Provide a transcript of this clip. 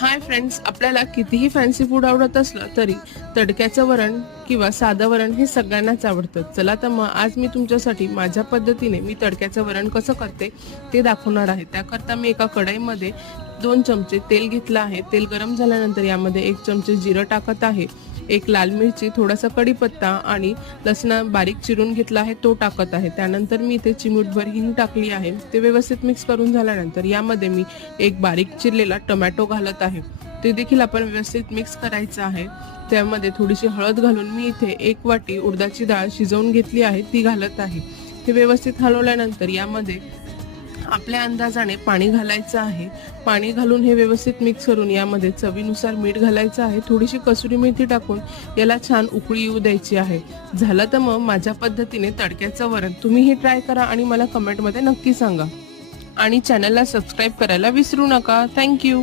Hi friends, आपल्याला कितीही fancy food आवडत असलं तरी तडक्याचं वरण किंवा साधं वरण हे सगळ्यांनाच आवडतं. चला तर मग आज मी तुमच्यासाठी माझ्या पद्धतीने मी तडक्याचं वरण कसं करते ते दाखवणार आहे. त्याकरता मी एका कढईमध्ये 2 चमचे तेल घेतलं आहे. तेल गरम झाल्यानंतर यामध्ये 1 चमचे जिरं टाकत आहे. 1 लाल मिरची, थोडासा कढीपत्ता आणि लसण बारीक चिरून घेतला आहे तो टाकत आहे. त्यानंतर मी इथे चिमूटभर हिंग टाकली आहे. ते व्यवस्थित मिक्स करून झाल्यानंतर यामध्ये मी एक बारीक चिरलेला टोमॅटो घालत आहे. ते देखील आपण व्यवस्थित मिक्स करायचं आहे. त्यामध्ये थोडीशी हळद घालून मी इथे 1 वाटी उडदाची डाळ शिजवून घेतली आहे ती घालत आहे. ते व्यवस्थित हलवल्यानंतर यामध्ये आपल्या अंदाजाने पाणी घालायचं आहे. पाणी घालून हे व्यवस्थित मिक्स करून यामध्ये चवीनुसार मीठ घालायचं आहे. थोडीशी कसुरी मेथी टाकून याला छान उकळी येऊ द्यायची आहे. झालं तर मग माझ्या पद्धतीने तडक्याचं वरण तुम्ही हे ट्राय करा आणि मला कमेंटमध्ये नक्की सांगा. आणि चॅनलला सबस्क्राईब करायला विसरू नका. थँक्यू.